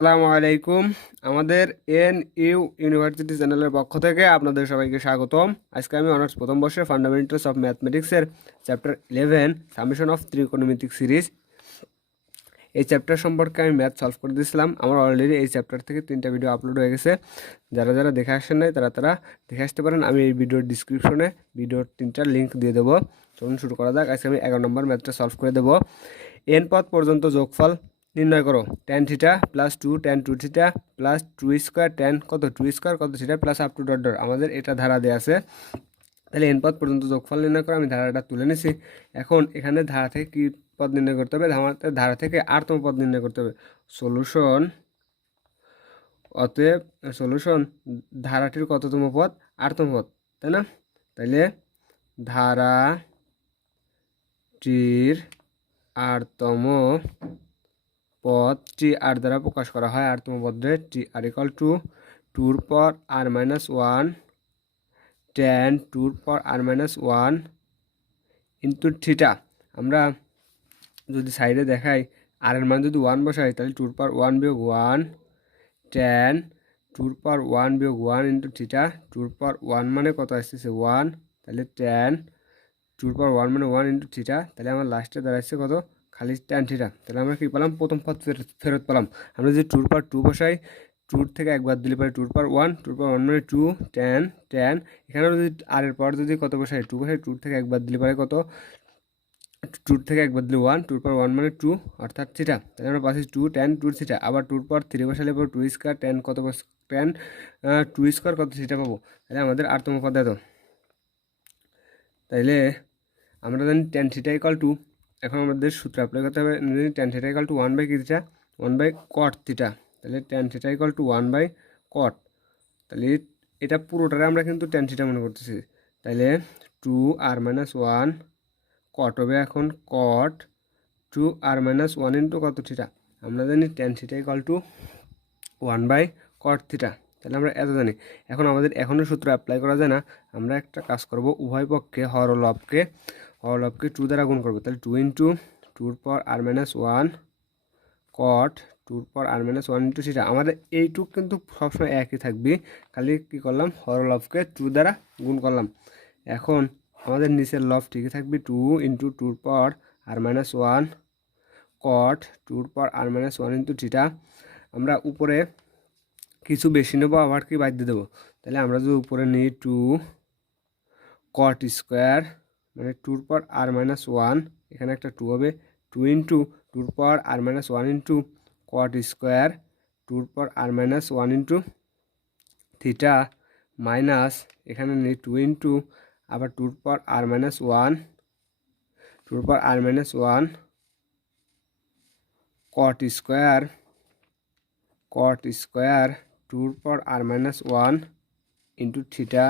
আসসালামু আলাইকুম। আমাদের ইউনিভার্সিটি চ্যানেলের পক্ষ থেকে আপনাদের সবাইকে স্বাগতম। আজকে আমি অনার্স প্রথম বর্ষের ফান্ডামেন্টালস অফ ম্যাথমেটিক্সের চ্যাপ্টার 11 সামেশন অফ ত্রিকোণমিতিক সিরিজ এই চ্যাপ্টার সম্পর্কে আমি ম্যাথ সলভ করে দিয়েছিলাম। আমার অলরেডি এই চ্যাপ্টার থেকে 3টা ভিডিও আপলোড হয়ে গেছে। যারা যারা দেখে আসেন নাই তারা দেখে আসতে পারেন। আমি এই ভিডিওর ডিসক্রিপশনে ভিডিওর 3টার লিঙ্ক দিয়ে দেবো। চলুন শুরু করা যাক। আজকে আমি 11 নম্বর ম্যাথটা সলভ করে দেবো। এন পদ পর্যন্ত যোগফল নির্ণয় করো। tan theta plus 2 tan 2 theta plus 2 square tan কত 2 স্কোয়ার কত theta plus up to dot dot আমাদের এটা ধারা দেওয়া আছে। তাহলে এন পদ পর্যন্ত যোগফল নির্ণয় করে আমি ধারাটা তুলে নিছি। এখন এখানে ধারা থেকে কী পদ নির্ণয় করতে হবে? ধারা থেকে আরতম পদ নির্ণয় করতে হবে। সলিউশন অতএব সলিউশন ধারাটির কততম পদ? আরতম পদ, তাই না? তাইলে ধারাটির আরতম পদ টি আর দ্বারা প্রকাশ করা হয়। আরতম পদে T R equal to 2r-1 tan 2r-1 into theta. আমরা যদি সাইডে দেখাই আর এর মান যদি 1 বসাই তাহলে 2r-1 বিয়োগ 1 tan 2r-1 বিয়োগ 1 ইন্টু থিটা। 2r-1 মানে কত আসতেছে 1, তাহলে tan 2r-1 মানে 1 ইন্টু থিটা। তাহলে আমার লাস্টে দাঁড়াচ্ছে কত? খালি tan থিটা। তাহলে আমরা কী পেলাম? প্রথম পদ ফেরত পেলাম। আমরা যদি 2r-2 বসাই, 2 থেকে একবার দিলে পারে 2r-1, 2r-1 মানে 2 tan এখানেও যদি আর এর পর যদি কত বসাই 2 বসাই, 2 থেকে একবার দিলে পারে কত? 2 থেকে একবার দিলে 1, 2r-1 মানে 2 অর্থাৎ থিটা। তাহলে আমরা পাচ্ছি 2 tan 2 থিটা। আবার 2r-3 বসালে পর 2 স্কোয়ার tan কত tan 2 স্কোয়ার কত থিটা পাবো। তাহলে আমাদের আরতম পদ এত। তাইলে আমরা জানি tan থিটা ইকাল টু, এখন আমাদের সূত্র অ্যাপ্লাই করতে হবে। tan theta equal to 1 by কি থিটা? 1 by cot theta. তাহলে tan theta equal to 1 by cot। তাহলে এটা পুরোটারে আমরা কিন্তু tan থিটা মনে করতেছি। তাইলে 2r-1 cot হবে এখন cot 2r-1 ইন্টু কত থিটা? আমরা জানি tan theta equal to 1 by cot theta. তাহলে আমরা এত জানি। এখন আমাদের এখনও সূত্র অ্যাপ্লাই করা যায় না। আমরা একটা কাজ করব, উভয় পক্ষে হরলবকে 2 দ্বারা গুণ করবো। তাহলে 2 into 2r-1 cot 2r-1 into theta. আমাদের এইটুক কিন্তু সবসময় একই থাকবে, খালি কী করলাম? হরলবকে 2 দ্বারা গুণ করলাম। এখন আমাদের নিচের লব ঠিকই থাকবে 2 into 2r-1 cot 2r-1 into theta. আমরা উপরে কিছু বেশি নেবো, আবার কি বাদ দিয়ে দেবো। তাহলে আমরা যদি উপরে নিই 2 cot স্কোয়ার মানে 2r-1, এখানে একটা 2 হবে, 2 into 2r-1 into cot square 2r-1 into theta minus এখানে নিই 2 ইন্টু আবার 2r-1 cot square 2r-1 into theta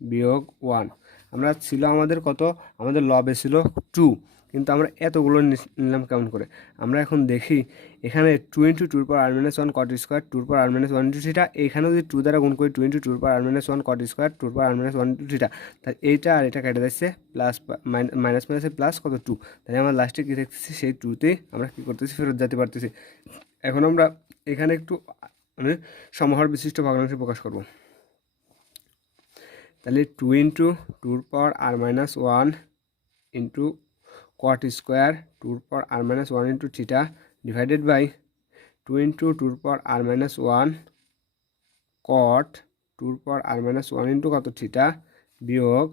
বিয়োগ 1। আমরা ছিল আমাদের কত? আমাদের লবে ছিল 2, কিন্তু আমরা এতগুলো নিলাম কেমন করে? আমরা এখন দেখি এখানে 2 into 2r-1 cot square 2r-1 into theta. এইখানে যদি 2 দ্বারা গুণ করি 2 into 2r-1 cot square 2r-1 into theta. তাহলে এইটা আর এটা কেটে যাচ্ছে, প্লাস মাইনাস মাইনাসে প্লাস কত 2। তাহলে আমরা লাস্টে কী দেখতেছি? সেই 2তেই আমরা কী করতেছি? ফেরত যেতে পারতেছি। এখন আমরা এখানে একটু মানে সমাহার বিশিষ্ট ভগ্নাংশ প্রকাশ করব। তাহলে 2 into 2r-1 into cot square 2r-1 into theta divided by 2 into 2r-1 cot 2r-1 into কত থিটা বিয়োগ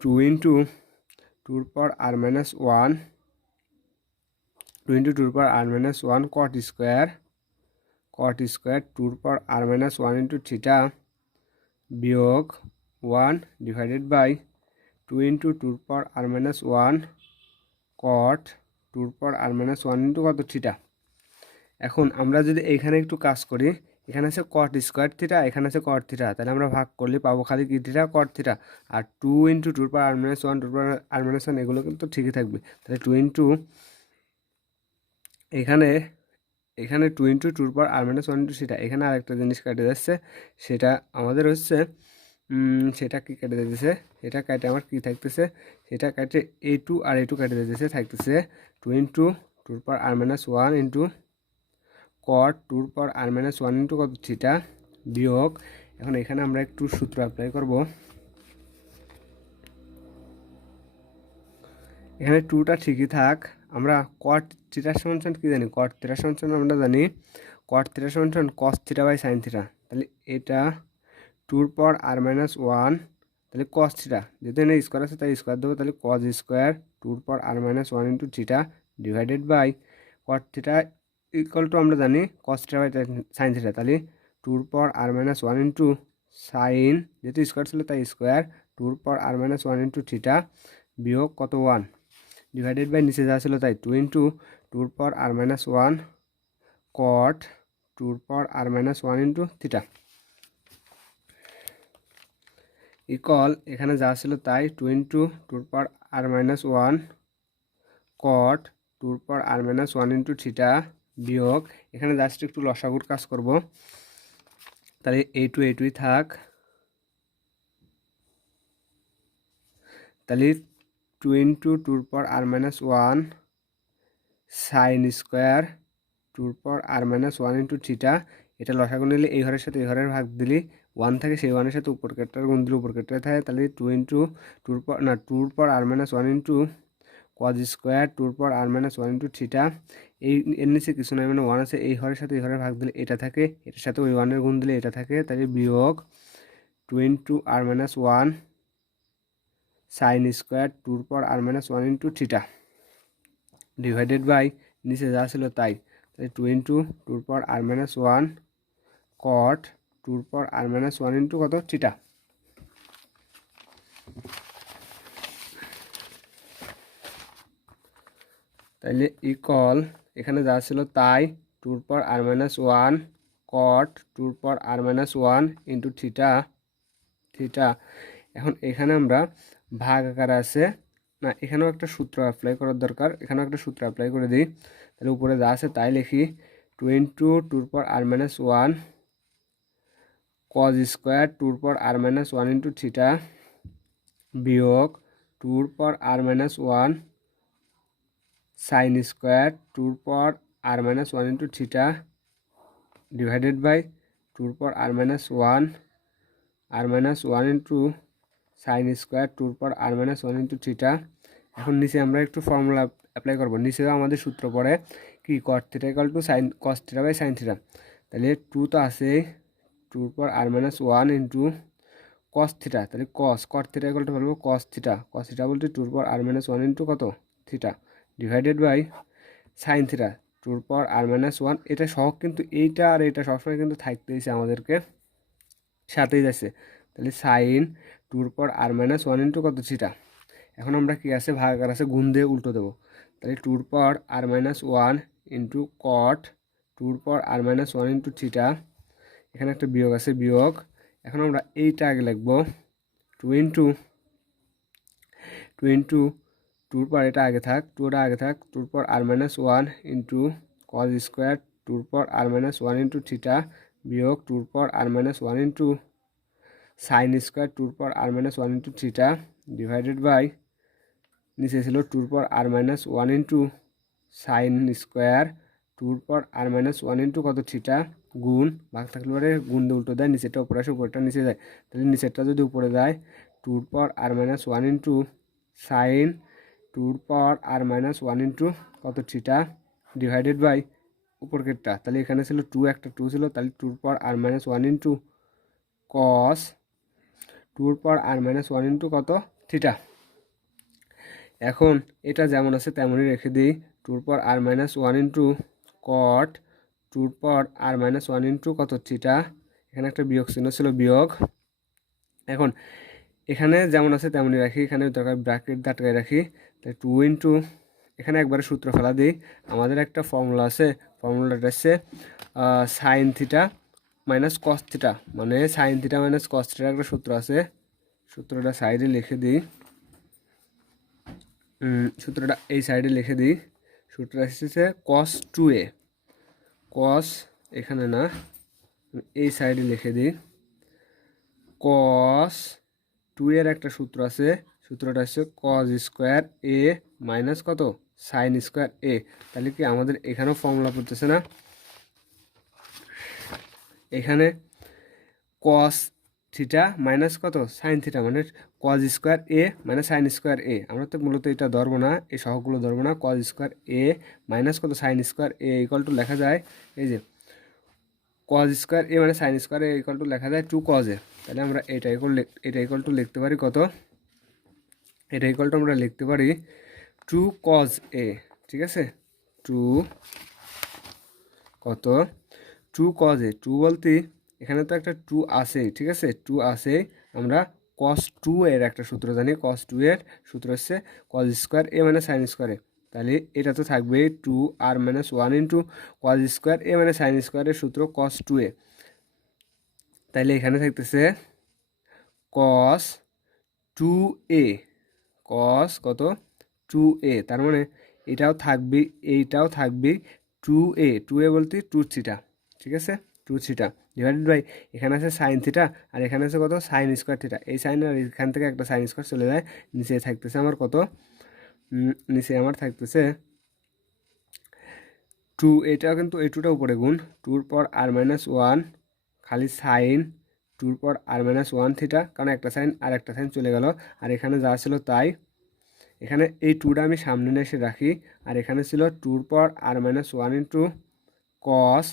2 into 2r-1 cot square 2r-1 into theta বিয়োগ 1 divided by 2 into 2r-1 cot 2r-1 into কত থিটা। এখন আমরা যদি এইখানে একটু কাজ করি, এখানে আছে cot স্কোয়ার থিটা, এখানে আছে cot থিটা। তাহলে আমরা ভাগ করলে পাবো খালি কি থিটা? cot theta. আর 2 ইন্টু 2r-1 এগুলো কিন্তু ঠিকই থাকবে। তাহলে 2 ইন্টু এখানে 2 ইন্টু 2r-1 ইন্টু থিটা। এখানে আরেকটা জিনিস কেটে যাচ্ছে, সেটা আমাদের হচ্ছে সেটা কি কেটে দিতেছে? এটা কেটে আমার কি থাকতেছে? সেটা কেটে a2 আর a2 কেটে দিতেছে, থাকতেছে 2 ইন্টু 2r-1 ইন্টু কট টুর পর আর মাইনাস ওয়ান ইন্টু কত থিটা বিয়োগ, এখন এখানে আমরা একটু সূত্র অ্যাপ্লাই করব। এখানে টুটা ঠিকই থাক, আমরা কট থিটার সমান কি জানি, কট থিটার সমান আমরা জানি কট থিটার সমান cos theta by sine theta. তাহলে এটা টুর পর আর মাইনাস ওয়ান, তাহলে কস থিটা, যেহেতু এখানে স্কোয়ার আছে তাই স্কোয়ার দেবো, তাহলে কস স্কোয়ার টুর পর আর minus one into theta divided by cot theta equal to আমরা জানি cos theta by sine theta, তাহলে টুর পর আর মাইনাস ওয়ান ইন্টু সাইন, যেহেতু স্কোয়ার ছিল তাই স্কোয়ার টুর পর আর মাইনাস ওয়ান ইন্টু থিটা বিয়োগ কত ওয়ান ডিভাইডেড বাই নিচে যা ছিল তাই টু ইন্টু টুর পর আর মাইনাস ওয়ান কট টুর পর আর minus one into theta equal, এখানে যা ছিল তাই টু ইন্টু টুর পর আর মাইনাস ওয়ান কট টুর পর আর মাইনাস ওয়ান ইন্টু থিটা বিয়োগ, এখানে জাস্ট একটু লসাগুর কাজ করব, তাহলে এইটুই থাক, তাহলে টু ইন্টু টুর পর আর মাইনাস ওয়ান সাইন স্কোয়ার টুর পর আর মাইনাস ওয়ান ইন্টু থিটা, এটা লসাগু নিলে এই ঘরের সাথে এই ঘরের ভাগ দিলে ওয়ান থাকে, সেই ওয়ানের সাথে উপর কেটটার গুণ দিলে উপর কেটটা থাকে, তাহলে টু ইন্টু টুর পর আর minus one into cos square টুর পর আর মাইনাস ওয়ান ইন্টু থিটা, এই এর নিচে কিছু নয় মানে ওয়ান আছে, এই ঘরের সাথে এই ঘরের ভাগ দিলে এটা থাকে, এটার সাথে ওই ওয়ানের গুণ দিলে এটা থাকে, তাহলে বিয়োগ two into R minus one sine square টুর পর আর minus one into theta divided by নিচে যা ছিল তাই, তাহলে টু ইন্টু টুর পর আর মাইনাস ওয়ান কট টুর পর আর মাইনাস ওয়ান ইন্টু কত থিটা। তাইলে ইকুয়াল, এখানে যা ছিল তাই টুর পর আর মাইনাস ওয়ান কট টুর পর আর minus one into theta theta, এখন এখানে আমরা ভাগ আকার আছে না, এখানেও একটা সূত্র অ্যাপ্লাই করার দরকার, এখানেও একটা সূত্র অ্যাপ্লাই করে দিই, তাহলে উপরে যা আছে তাই লিখি টু ইন্টু টুর পর আর মাইনাস ওয়ান কজ স্কোয়ার টুর পর আর মাইনাস ওয়ান ইন্টু থিটা বিয়োগ টুর পর আর মাইনাস ওয়ান সাইন স্কোয়ার টুর পর আর minus one into theta divided by টুর পর আর minus one into sine square টুর পর আর মাইনাস ওয়ান ইন্টু থিটা। এখন নিচে আমরা একটু ফর্মুলা অ্যাপ্লাই করবো, নিচেও আমাদের সূত্র পড়ে কি cot theta equal to sine cos theta by sine theta, তাহলে টু তো আছে টুর পর আর minus one into cos theta, তাহলে কট থিটা ইকুয়াল টু বলবো কস থিটা বলতে টুর পর আর মাইনাস ওয়ান ইন্টু কত theta divided by sine theta টুর পর আর মাইনাস ওয়ান, এটা সহ কিন্তু এইটা আর এটা সবসময় কিন্তু থাকতেইছে আমাদেরকে সাথেই যাচ্ছে, তাহলে সাইন টুর পর আর মাইনাস ওয়ান ইন্টু কত থিটা, এখন আমরা কি আছে ভাগাকার আছে গুণ দিয়ে উল্টো দেবো, তাহলে টুর পর আর মাইনাস ওয়ান ইন্টু কট টুর পর আর মাইনাস ওয়ান ইন্টু থিটা, এখানে একটা বিয়োগ আছে বিয়োগ, এখন আমরা এইটা আগে লিখবো টু ইন্টু টুর পর এটা আগে থাক টুর পর আর minus one into cos square টুর পর আর মাইনাস ওয়ান ইন্টু থিটা বিয়োগ টুর পর আর minus one into sine square টুর পর আর minus one into theta divided by নিচে ছিল টুর পর আর minus one into sine square টুর পর আর মাইনাস ওয়ান ইন্টু কত থিটা গুণ, ভাগ থাকলে পরে গুণ দিয়ে উল্টো দেয়, নিচেরটা উপরে আসে উপরটা নিচে যায়, তাহলে নিচেরটা যদি উপরে যায় টুর পর আর মাইনাস ওয়ান ইন্টু সাইন টুর পর আর মাইনাস ওয়ান ইন্টু কত থিটা ডিভাইডেড বাই উপর কেটটা, তাহলে এখানে ছিল টু, একটা টু ছিল, তাহলে টুর পর আর মাইনাস ওয়ান ইন্টু কস টুর পর আর মাইনাস ওয়ান ইন্টু কত থিটা। এখন এটা যেমন আছে তেমনই রেখে দিই, টুর পর আর মাইনাস ওয়ান ইন্টু কট টুর পর আর মাইনাস ওয়ান ইন্টু কত থিটা, এখানে একটা বিয়োগ চিহ্ন ছিল বিয়োগ, এখন এখানে যেমন আছে তেমনই রাখি, এখানে দরকার ব্র্যাকেট দাটকায় রাখি, তাই টু ইন্টু এখানে একবারে সূত্র ফেলা দিই, আমাদের একটা ফর্মুলা আছে, ফর্মুলাটা হচ্ছে sine theta minus cos theta, মানে সাইন থিটা মাইনাস কস থিটার একটা সূত্র আছে, সূত্রটা সাইডে লিখে দিই, সূত্রটা এই সাইডে লিখে দিই, সূত্রটা এসেছে কস টু এ, কস এখানে না এই সাইডে লিখে দিই, কস টু এর একটা সূত্র আছে, সূত্রটা হচ্ছে কস স্কোয়ার এ মাইনাস কত সাইন স্কোয়ার এ, তাহলে কি আমাদের এখানেও ফর্মুলা পড়তেছে না, এখানে কস থিটা মাইনাস কত সাইন থিটা, মানে কজ স্কোয়ার এ মানে সাইন স্কোয়ার এ। আমরা তো মূলত এটা ধরবো না, এই সহগগুলো ধরবো না। কজ স্কোয়ার এ মাইনাস কত sine square A equal to লেখা যায় এই যে কজ স্কোয়ার এ মানে sine square A equal to লেখা যায় 2 কজ এ। তাহলে আমরা এটা ইকুয়াল টু লিখতে পারি কত, এটা ইকুয়াল টু আমরা লিখতে পারি 2 কজ এ। ঠিক আছে, 2 কত 2 কজ এ। 2 বলতে এখানে তো একটা 2 আছে, ঠিক আছে, 2 আছে। আমরা কস 2 এর একটা সূত্র জানি, কস 2 এর সূত্র হচ্ছে কজ স্কোয়ার এ মানে সাইন স্কোয়ার এ। তাহলে এটা তো থাকবে 2 আর মাইনাস 1 ইন্টু কজ স্কোয়ার এ মানে সাইন স্কোয়ারের সূত্র কস 2 এ। তাইলে এখানে থাকতেছে কস 2 এ, কস কত 2 এ। তার মানে এটাও থাকবে, এইটাও থাকবে 2 এ। 2 এ বলতে 2 থিটা, ঠিক আছে, 2 থিটা ডিভাইডেড বাই এখানে আছে সাইন থিটা আর এখানে আছে কত সাইন স্কোয়ার থিটা। এই সাইন আর এখান থেকে একটা সাইন স্কোয়ার চলে যায়, নিচে থাকতেছে আমার কত, নিচে আমার থাকতেছে 2। এটাও কিন্তু এই 2টা উপরে গুণ, 2 পর আর মাইনাস 1 খালি সাইন 2 পর আর মাইনাস 1 থিটা, কারণ একটা সাইন আর একটা সাইন চলে গেল। আর এখানে যা ছিল তাই, এখানে এই 2টা আমি সামনে নিয়ে এসে রাখি। আর এখানে ছিল 2 পর আর মাইনাস 1 ইন্টু কস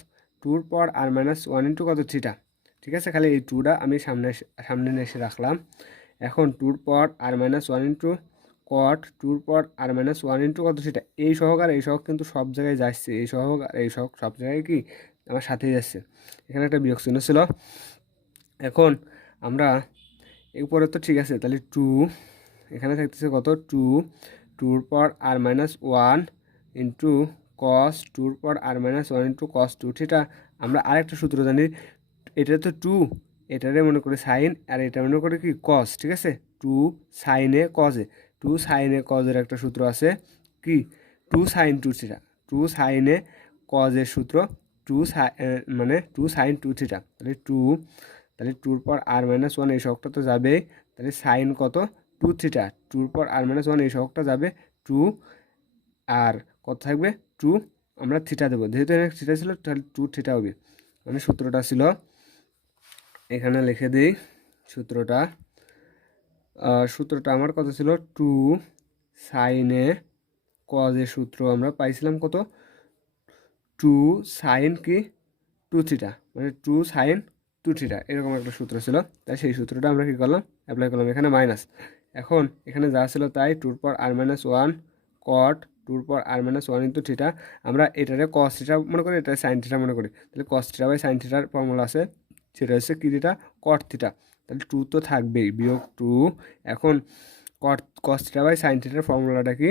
2 পর আর মাইনাস 1 ইন্টু কত থিটা। ঠিক আছে, খালি এই 2টা আমি সামনে নিয়ে এসে রাখলাম। এখন 2 পর আর মাইনাস 1 ইন্টু কট 2 পর আর মাইনাস 1 ইন্টু কত থিটা। এই সহগ আর এই সহগ কিন্তু সব জায়গায় যাচ্ছে, এই সহগ আর এই সহগ সব জায়গায় কি আমার সাথেই যাচ্ছে। এখানে একটা বিয়োগ চিহ্ন ছিল। এখন আমরা এরপরে তো ঠিক আছে, তাহলে 2 এখানে থাকতেছে কত 2 2 পর আর মাইনাস 1 ইন্টু কস 2 পর আর মাইনাস 1 ইন্টু কস 2 থিটা। আমরা আরেকটা সূত্র জানি, এটা তো 2, এটারে মনে করে সাইন আর এটা মনে করে কি কস। ঠিক আছে, 2 সাইনে কজে, 2 সাইনে কজের একটা সূত্র আছে কি 2 সাইন 2 থিটা, 2 সাইনে কজের সূত্র 2 মানে 2 সাইন 2 থিটা। তাহলে 2, তাহলে 2 পর আর মাইনাস 1 এই সহগটা তো যাবে, তাহলে সাইন কত 2 থিটা, 2 পর আর মাইনাস 1 এই সহগটা যাবে 2 আর কত থাকবে 2, আমরা থিটা দেবো, যেহেতু এখানে থিটা ছিল তাহলে 2 থিটা হবে। মানে সূত্রটা ছিল, এখানে লিখে দিই সূত্রটা, সূত্রটা আমার কত ছিল 2 সাইনে কজের সূত্র আমরা পাইছিলাম কত 2 সাইন কি 2 থিটা, মানে 2 সাইন 2 থিটা, এরকম একটা সূত্র ছিল। তাই সেই সূত্রটা আমরা কী করলাম অ্যাপ্লাই করলাম, এখানে মাইনাস। এখন এখানে যা ছিল তাই 2 পর আর মাইনাস 1 কট 2 পর আর মাইনাস 1 ইন্টু থিটা। আমরা এটারে কস থিটা মনে করি, এটা সাইন থিটা মনে করি। তাহলে কস থিটা বাই সাইন থিটার ফর্মুলা আছে, সেটা হচ্ছে কি থিটা কট থিটা। তাহলে 2 তো থাকবেই, বিয়োগ 2। এখন কস থিটা বাই সাইন থিটার ফর্মুলাটা কি,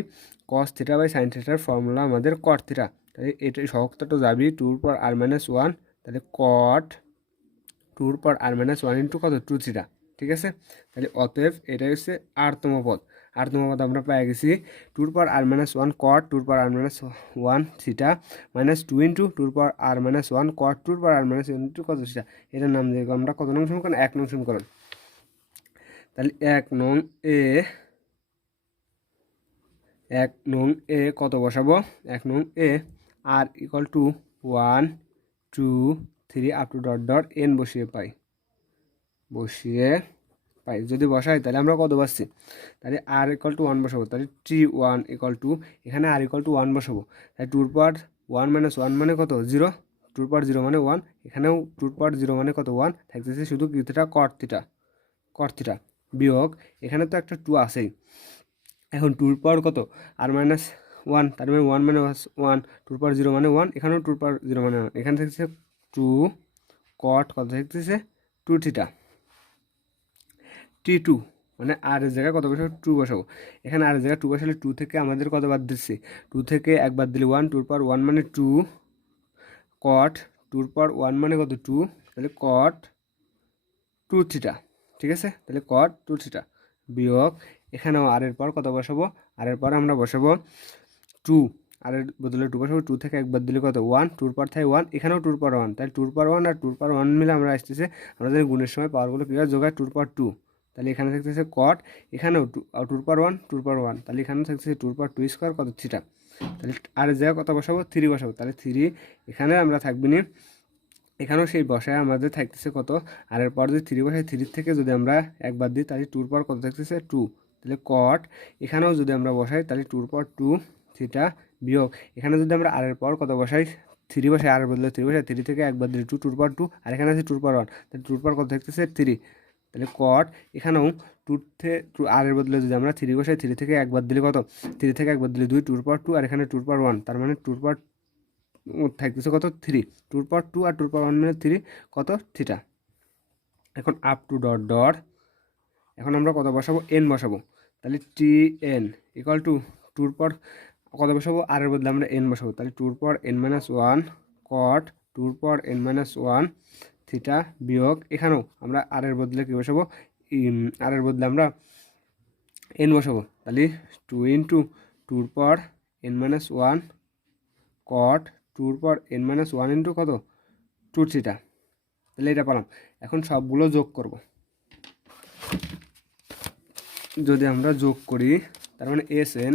কস থিটা বাই সাইন থিটার ফর্মুলা আমাদের কট থিটা। তাহলে এটা সহগটা তো যাবি 2 পর আর মাইনাস 1, তাহলে কট 2 পর আর মাইনাস 1 ইন্টু কত 2 থিটা। ঠিক আছে, তাহলে অতএব এটাই হচ্ছে আরতম পদ। আরতম পদ আমরা পেয়ে গেছি 2 পর আর মাইনাস 1 কট 2 পর আর মাইনাস 1 থিটা মাইনাস 2 ইন্টু 2 পর আর মাইনাস 1 কট 2 পর আর মাইনাস 1 ইন্টু কত থিটা। এটার নাম দিয়ে আমরা কত নং সমীকরণ, 1 নং সমীকরণ। তাহলে 1 নং এ, 1 নং এ কত বসাবো, 1 নং এ R equal to 1 2 3 up to dot dot N বসিয়ে পাই, যদি বসাই তাহলে আমরা কত পাচ্ছি, তাহলে আর ইকুয়াল টু 1 বসাবো, তাহলে T1 ইকুয়াল টু এখানে আর ইকুয়াল টু 1 বসাবো। তাহলে 2 পাওয়ার 1 মাইনাস 1 মানে কত 0, 2 পাওয়ার 0 মানে 1, এখানেও 2 পাওয়ার 0 মানে কত 1, থাকতেছে শুধু কি থিটা কট থিটা বিয়োগ এখানে তো একটা 2 আছেই। এখন 2 পাওয়ার কত আর মাইনাস 1, তার মানে 1 মাইনাস 1, 2 পাওয়ার 0 মানে 1, এখানেও 2 পাওয়ার 0 মানে 1, এখানে থাকতেছে 2 কট কত থাকতেছে 2 থিটা। T2 মানে আর এর জায়গায় কত বসাবো 2 বসাবো। এখানে আর এর জায়গায় 2 বসালে 2 থেকে আমাদের কত বাদ দিচ্ছে, 2 থেকে 1 বাদ দিলে 1, 2 পাওয়ার 1 মানে 2 কট 2 পাওয়ার 1 মানে কত 2, তাহলে কট 2 থিটা। ঠিক আছে, তাহলে কট 2 থিটা বিয়োগ এখানেও আর এর পর কত বসাবো, আর এর পর আমরা বসাবো 2, আর এর বদলে 2 বসাবো, 2 থেকে 1 বাদ দিলে কত 1, 2 পাওয়ার থাকে 1, এখানেও 2 পাওয়ার 1, তাহলে 2 পাওয়ার 1 আর 2 পাওয়ার 1 মিলে আমরা আসতেছে, আমরা জানি গুণের সময় পাওয়ারগুলো কী হয় যোগায় 2 পাওয়ার 2। তাহলে এখানে থাকতেছে কট, এখানেও 2 পাওয়ার 1 2 পাওয়ার 1, তাহলে এখানেও থাকতেছে 2 পাওয়ার 2 স্কোয়ার কত থিটা। তাহলে আর জায়গায় কত বসাবো 3 বসাবো, তাহলে 3 এখানে আমরা থাকবি না, এখানেও সেই বসায় আমাদের থাকতেছে কত, আর এর পর যদি 3 বসাই, 3 থেকে যদি আমরা একবার দিই তাহলে 2 পর কত থাকতেছে 2, তাহলে কট। এখানেও যদি আমরা বসাই তাহলে 2 পর 2 থিটা বিয়োগ, এখানে যদি আমরা আর এর পর কত বসাই 3 বসাই, আর বদলে 3 বসাই, 3 থেকে একবার দিলে 2, 2 পর 2, আর এখানে আছে 2 পর 1, তাহলে 2 পর কত থাকতেছে 3, তাহলে কট। এখানেও 2 আর এর বদলে যদি আমরা 3 বসাই, 3 থেকে একবার দিলে কত, 3 থেকে একবার দিলে 2, 2 পর 2, আর এখানে 2 পর 1, তার মানে 2 পর থাকতেছে কত 3, 2 পর 2 আর 2 পর 1 মানে 3, কত থিটা। এখন আপ টু ডট ডট, এখন আমরা কত বসাবো, এন বসাবো, তাহলে টি এন ইকুয়াল টু 2 পর কত বসাবো, আর এর বদলে আমরা এন বসাবো, তাহলে 2 পর এন মাইনাস 1 কট 2 পর এন মাইনাস 1 থিটা বিয়োগ, এখানেও আমরা আর এর বদলে কী বসাবো, আর এর বদলে আমরা এন বসাবো, তাহলে 2 ইন্টু 2 পর এন মাইনাস 1 কট 2 পর এন মাইনাস 1 ইন্টু কত 2 থিটা, তাহলে এটা পেলাম। এখন সবগুলো যোগ করব, যদি আমরা যোগ করি তার মানে এস এন,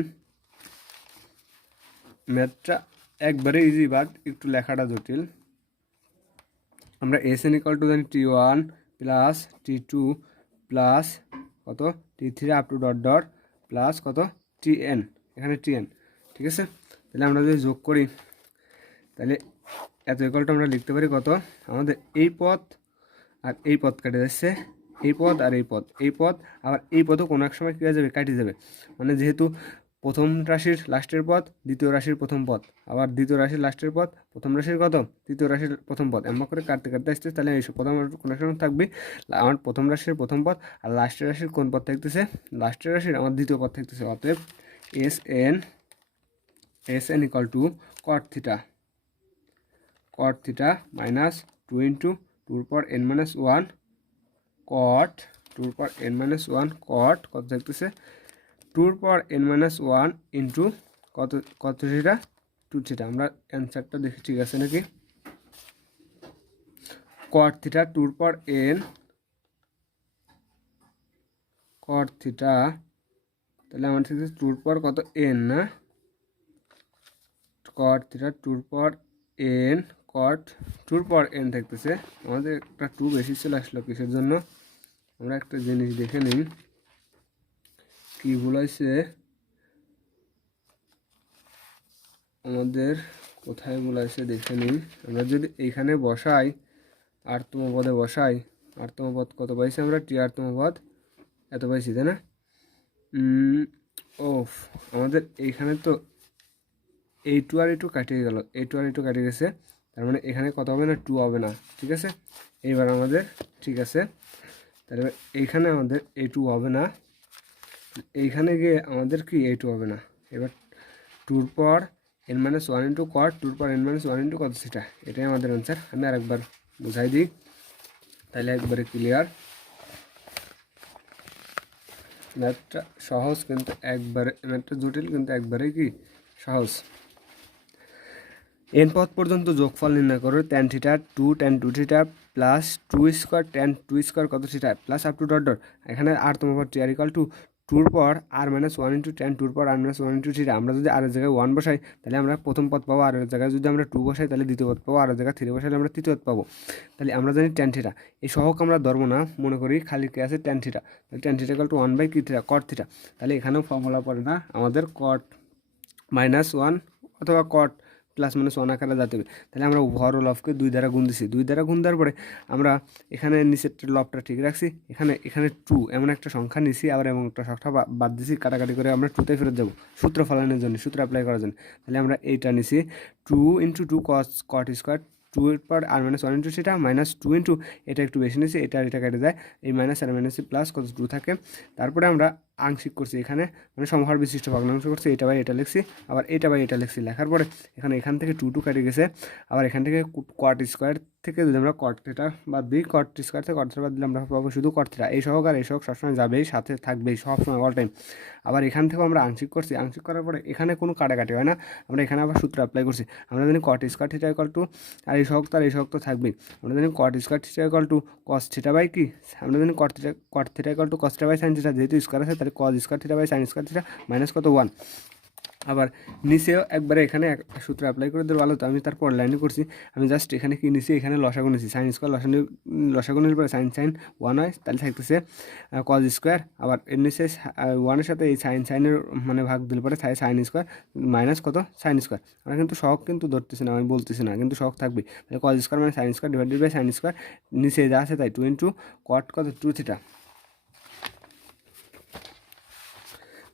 ম্যাথটা একবারে ইজি বাট একটু লেখাটা জটিল। আমরা এস এন ইকুয়াল টু জানি T1 প্লাস T2 প্লাস কত T3 up to dot dot plus কত TN, এখানে TN, ঠিক আছে। তাহলে আমরা যদি যোগ করি তাহলে এত ইকুয়ালটা আমরা লিখতে পারি কত, আমাদের এই পদ আর এই পদ কেটে যাচ্ছে, এই পদ আর এই পদ, এই পদ আবার এই পদও কোনো এক সময় কী হয়ে যাবে, কাটে যাবে, মানে যেহেতু প্রথম রাশির লাস্টের পদ দ্বিতীয় রাশির প্রথম পদ, আবার দ্বিতীয় রাশির লাস্টের পদ প্রথম রাশির কত তৃতীয় রাশির প্রথম পদ, এমন করে কাটতে কাটতে আসছে, তাহলে এইসব প্রথম কোনো এক সময় থাকবে আমার প্রথম রাশির প্রথম পদ, আর লাস্টের রাশির কোন পদ থাকতেছে, লাস্টের রাশির আমার দ্বিতীয় পদ থাকতেছে। অতএব S N equal to caught theta minus 2 into 2 পর এন মাইনাস 1 কট 2 পর এন মাইনাস 1 কট কত থাকতেছে 2 পর এন মাইনাস 1 ইন্টু কত কত থিটা 2 থিটা। আমরা অ্যান্সারটা দেখি ঠিক আছে নাকি, কট থিটা 2 পর এন কট থিটা, তাহলে আমার ঠিক আছে 2 পর কত এন না, কট থিটা 2 পর এন কট 2 পর এন থাকতেছে, আমাদের একটা 2 বেশি চলে আসলো কিসের জন্য, আমরা একটা জিনিস দেখে নিই কি ভুল হয়েছে আমাদের, কোথায় ভুল আছে দেখে নিই। আমরা যদি এইখানে বসাই আরতম পদে বসাই, আরতম পদ কত পাইছি আমরা, টি আরতম পদ এত পাইছি তাই না, ও আমাদের এইখানে তো এই 2 আর এই 2 কাটিয়ে গেল, এই 2 আর এই 2 কাটিয়ে গেছে, তার মানে এখানে কত হবে না 2 হবে না, ঠিক আছে। এইবার আমাদের ঠিক আছে, তাহলে এইখানে আমাদের এই 2 হবে না, এইখানে গিয়ে আমাদের কি এই 2 হবে না, এবার 2 পর এন মাইনাস 1 ইন্টু কট 2 পর এন মাইনাস 1 ইন্টু কত সেটা, এটাই আমাদের অ্যান্সার। আমি আরেকবার বুঝাই দিই তাহলে একবারে ক্লিয়ার, ম্যাথটা সহজ কিন্তু একবারে, ম্যাথটা জটিল কিন্তু একবারে কি সহজ। এন পদ পর্যন্ত যোগফল নির্ণয় করো, tan theta 2 tan 2 theta plus 2 square tan 2 square কত theta plus up to dot dot, এখানে আরতম পদ টি আর ইকুয়াল টু 2 পর আর মাইনাস 1 ইন্টু ট্যান 2 পর আর মাইনাস 1 ইন্টু থিটা। আমরা যদি আর জায়গায় 1 বসাই তাহলে আমরা প্রথম পদ পাবো, আর জায়গায় যদি আমরা 2 বসাই তাহলে দ্বিতীয় পদ পাবো, আর জায়গায় 3 বসাইলে আমরা তৃতীয় পদ পাবো। তাহলে আমরা জানি ট্যান থিটা, এই সহক আমরা ধরবো না, মনে করি খালি কে আছে ট্যান থিটা, তাহলে tan theta equal to 1 by কি থিটা কট থিটা, তাহলে এখানেও ফর্মুলা পড়ে না আমাদের কট মাইনাস 1 অথবা কট প্লাস মাইনাস 1 আকারে যাতে হবে। তাহলে আমরা ওভারঅল লবকে 2 দ্বারা গুণ দিছি, 2 দ্বারা গুণ দেওয়ার পরে আমরা এখানে নিচের লবটা ঠিক রাখছি, এখানে 2 এমন একটা সংখ্যা নিছি, আবার এমন একটা সংখ্যা বাদ দিছি, কাটাকাটি করে আমরা 2তে ফেরত যাবো সূত্র ফলানোর জন্য, সূত্র অ্যাপ্লাই করার জন্য। তাহলে আমরা এইটা নিছি 2 ইন্টু 2 কট স্কোয়ার 2 এর পর আর মাইনাস 1 ইন্টু সেটা মাইনাস 2 ইন্টু এটা একটু বেশি নিয়েছি, এটা আর এটা কেটে যায়, এই মাইনাস আর মাইনাসে প্লাস কত 2 থাকে। তারপরে আমরা আংশিক করছি, এখানে মানে সমহার বিশিষ্ট ভগ্নাংশ করছি, এটা বাই এটা লিখছি, আবার এটা বাই এটা লিখছি, লেখার পরে এখান থেকে 2 কেটে গেছে, আবার এখান থেকে কট স্কোয়ার থেকে যদি আমরা কট থিটা বাদ দিই, কট স্কোয়ার থেকে কট থিটা বাদ দিলে আমরা পাবো শুধু কট থিটা, এই সহগ আর এই সহগ সবসময় যাবেই, সাথে থাকবেই সবসময় অল টাইম। আবার এখান থেকেও আমরা আংশিক করছি, আংশিক করার পরে এখানে কোনো কাটাকাটি হয় না, আমরা এখানে আবার সূত্র অ্যাপ্লাই করছি। আমরা জানি cot square theta equal to, আর এই সহগ তার এই সহগ তো থাকবেই, আমরা জানি cot square theta equal to cos theta by কি, আমরা জানি cot theta equal to cos theta by sine theta, যেহেতু স্কোয়ার আছে তাহলে cos square theta by sine square theta minus কত 1, আবার নিচেও একবারে এখানে এক সূত্র অ্যাপ্লাই করে দেবো ভালো। তো আমি তারপর লাইনে করছি, আমি জাস্ট এখানে কি নিছি, এখানে লসাগু নিছি, সাইন স্কোয়ার লসাগু নিলে পরে সাইন সাইন ওয়ান হয়, তাহলে থাকতেছে কজ স্কোয়ার। আবার এর নিচে ওয়ানের সাথে এই সাইনের মানে ভাগ দিলে পরে সাইন স্কোয়ার মাইনাস কত সাইন স্কোয়ার। আমরা কিন্তু শখ কিন্তু ধরতেছি না, আমি বলতেছি না, কিন্তু শখ থাকবে। তাহলে কজ স্কোয়ার মানে sine square divided by sine square, নিচে যা আছে তাই 2 ইন্টু কট কত 2 থিটা।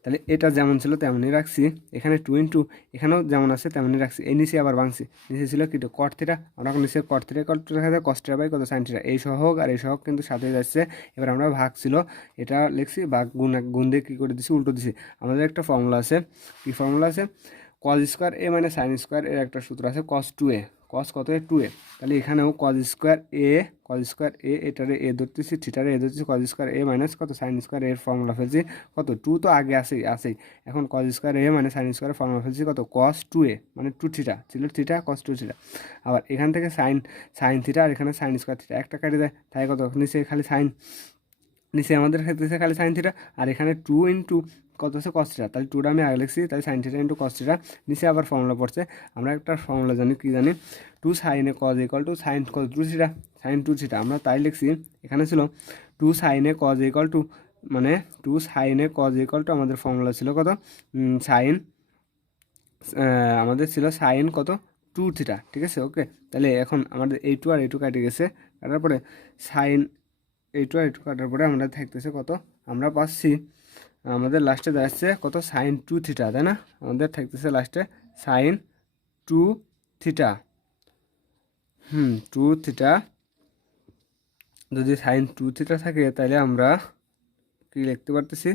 তাহলে এটা যেমন ছিল তেমনই রাখছি, এখানে 2 ইন্টু এখানেও যেমন আছে তেমনই রাখছি। এই নিচে আবার ভাঙছি, নিচে ছিল কি কট থিটা, আমরা নিচে কট থিটা দেখা যায় কস থিটা বাই কত সাইন থিটা, এই সহগ আর এই সহগ কিন্তু সাথে যাচ্ছে। এবার আমরা ভাগ ছিল এটা লিখছি, ভাগ গুণ দিয়ে কী করে দিছি উল্টো দিছি। আমাদের একটা ফর্মুলা আছে, কী ফর্মুলা আছে, কজ স্কোয়ার এ মানে সাইন স্কোয়ার এর একটা সূত্র আছে কস 2a, কস কত 2a। তাহলে এখানেও কজ স্কোয়ার এ এটারে এ ধরতেছি, থিটারে এ ধরতেছি, কজ স্কোয়ার এ মাইনাস কত সাইন স্কোয়ার এর ফর্মুলা ফেলছি কত 2, তো আগে আসেই। এখন কজ স্কোয়ার এ মানে সাইন স্কোয়ার ফর্মুলা ফেলছি কত কস 2a মানে 2 থিটা ছিল, থিটা কস 2 থিটা। আবার এখান থেকে সাইন থিটা আর এখানে সাইন স্কোয়ার থিটা একটা কাটে দেয়, তাই কত নিচে খালি সাইন, নিচে আমাদের ক্ষেত্রে খালি সাইন থিটা, আর এখানে 2 ইন্টু কত আছে কস থিটা। তাহলে 2টা আমি আগে লিখছি, তাহলে sine theta into cos theta. নিচে আবার ফর্মুলা পড়ছে, আমরা একটা ফর্মুলা জানি, কি জানি 2 sine A cos equal to sine cos 2 theta, sine 2 theta. আমরা তাই লিখছি, এখানে ছিল 2 sine A cos equal to মানে 2 sine A cos equal to আমাদের ফর্মুলা ছিল কত সাইন, আমাদের ছিল সাইন কত 2 থিটা, ঠিক আছে ওকে। তাহলে এখন আমাদের এই 2 আর এই 2 কাটে গেছে, কাটার পরে সাইন এই 2 আর এই 2 কাটার পরে আমরা থাকতেছে কত, আমরা পাচ্ছি আমাদের লাস্টে দাঁড়াচ্ছে কত সাইন 2 থিটা, তাই না। আমাদের থাকতেছে লাস্টে সাইন 2 থিটা, 2 থিটা। যদি সাইন 2 থিটা থাকে তাহলে আমরা কি লিখতে পারতেছি,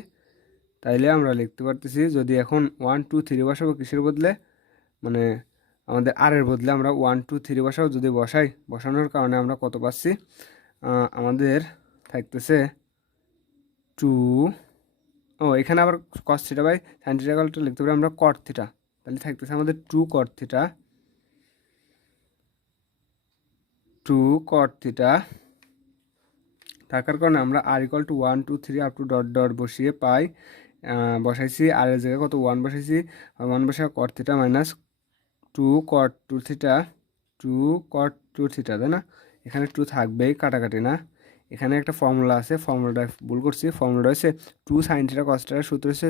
যদি এখন 1 2 3 বসাবো কিসের বদলে, মানে আমাদের আর এর বদলে আমরা 1 2 3 বসাবো, যদি বসানোর কারণে আমরা কত পাচ্ছি, আমাদের থাকতেছে 2, এখানে আবার cos theta by sine theta কলটা লিখতে পারি আমরা কট থিটা, তাহলে থাকতেছে আমাদের 2 কট থিটা থাকার কারণে আমরা R equal to 1 2 3 up to dot dot বসিয়ে পাই, বসাইছি আর এর জায়গায় কত 1 বসাইছি, 1 বসা কট থিটা মাইনাস 2 কট 2 থিটা, 2 কট 2 থিটা, তাই না। এখানে 2 থাকবেই, কাটাকাটি না। এখানে একটা ফর্মুলা আছে, ফর্মুলাটা ভুল করছি, ফর্মুলাটা হচ্ছে 2 সাইন থিটা কস থিটার সূত্র হচ্ছে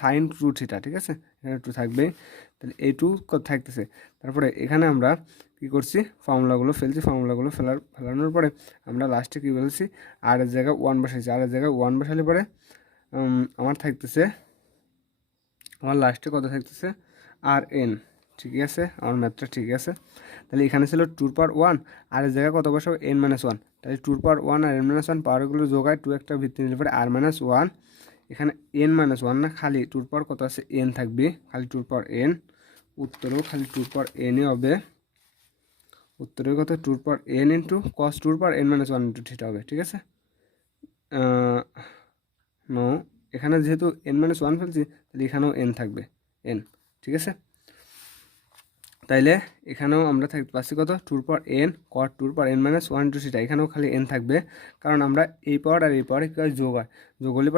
সাইন 2 থিটা, ঠিক আছে। এখানে 2 থাকবেই, তাহলে এই 2 থাকতেছে। তারপরে এখানে আমরা কী করছি, ফর্মুলাগুলো ফেলানোর পরে আমরা লাস্টে কী বলছি, আর এর জায়গায় 1 বসাইছি, আর এর জায়গায় 1 বসালে পরে আমার থাকতেছে, আমার লাস্টে কত থাকতেছে আর এন, ঠিকই আছে, আমার ম্যাথটা ঠিক আছে। তাহলে এখানে ছিল 2 পাওয়ার 1, আর এর জায়গায় কত বসাবো n - 1, তাহলে 2 পাওয়ার 1 আর n - 1 পাওয়ারগুলো যোগায় 2 একটা ভিত্তি নিলে পরে r - 1, এখানে n - 1 না, খালি 2 পাওয়ার কত আছে n থাকবে, খালি 2 পাওয়ার n, উত্তরেও খালি 2 পাওয়ার n হবে, উত্তরের কত 2 পাওয়ার n ইন্টু কস 2 পাওয়ার n - 1 ইন্টু থিটা হবে, ঠিক আছে। নো, এখানে যেহেতু n - 1 ফেলছি তাহলে এখানেও n থাকবে, n, ঠিক আছে। তাইলে এখানেও আমরা থাকতে পাচ্ছি কত 2 পাওয়ার n কট 2 পাওয়ার n - 1 ইন্টু থিটা, এখানেও খালি n থাকবে, কারণ আমরা এই পাওয়ার আর এই পাওয়ারে কী যোগ হলে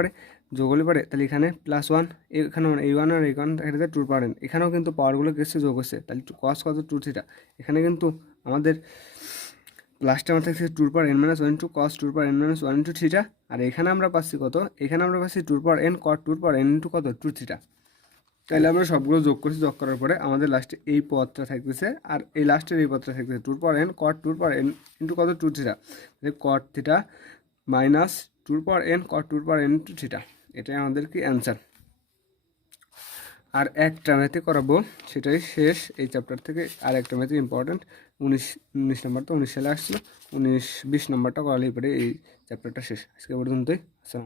পারে, তাহলে এখানে +1, এখানে এই 1 আর এই 1 থাকে 2 পাওয়ার n, এখানেও কিন্তু পাওয়ারগুলো কিছু যোগ হচ্ছে, তাহলে কস কত 2 থিটা, এখানে কিন্তু আমাদের লাস্টে আমার থাকছে 2 পাওয়ার n - 1 ইন্টু কস 2 পাওয়ার n - 1 ইন্টু থিটা, আর এখানে আমরা পাচ্ছি কত, এখানে আমরা পাচ্ছি 2 পাওয়ার n কট 2 পাওয়ার n ইন্টু কত 2 থিটা। তাহলে আমরা সবগুলো যোগ করছি, যোগ করার পরে আমাদের লাস্টে এই পদটা থাকতেছে, আর এই লাস্টের এই পদটা থাকতেছে 2 পাওয়ার n কট 2 পাওয়ার n ইন্টু কত 2 থিটা, তাহলে কট থিটা মাইনাস 2 পাওয়ার n কট 2 পাওয়ার n ইন্টু থিটা, এটাই আমাদের কি অ্যান্সার। আর একটা ম্যাথে করাবো, সেটাই শেষ এই চ্যাপ্টার থেকে। আর একটা ম্যাথে ইম্পর্টেন্ট 19 নাম্বার, তো 19 সালে আসছিলো, 20 নাম্বারটা করালেই পরে এই চ্যাপ্টারটা শেষ। আজকে পর্যন্তই। আসসালাম।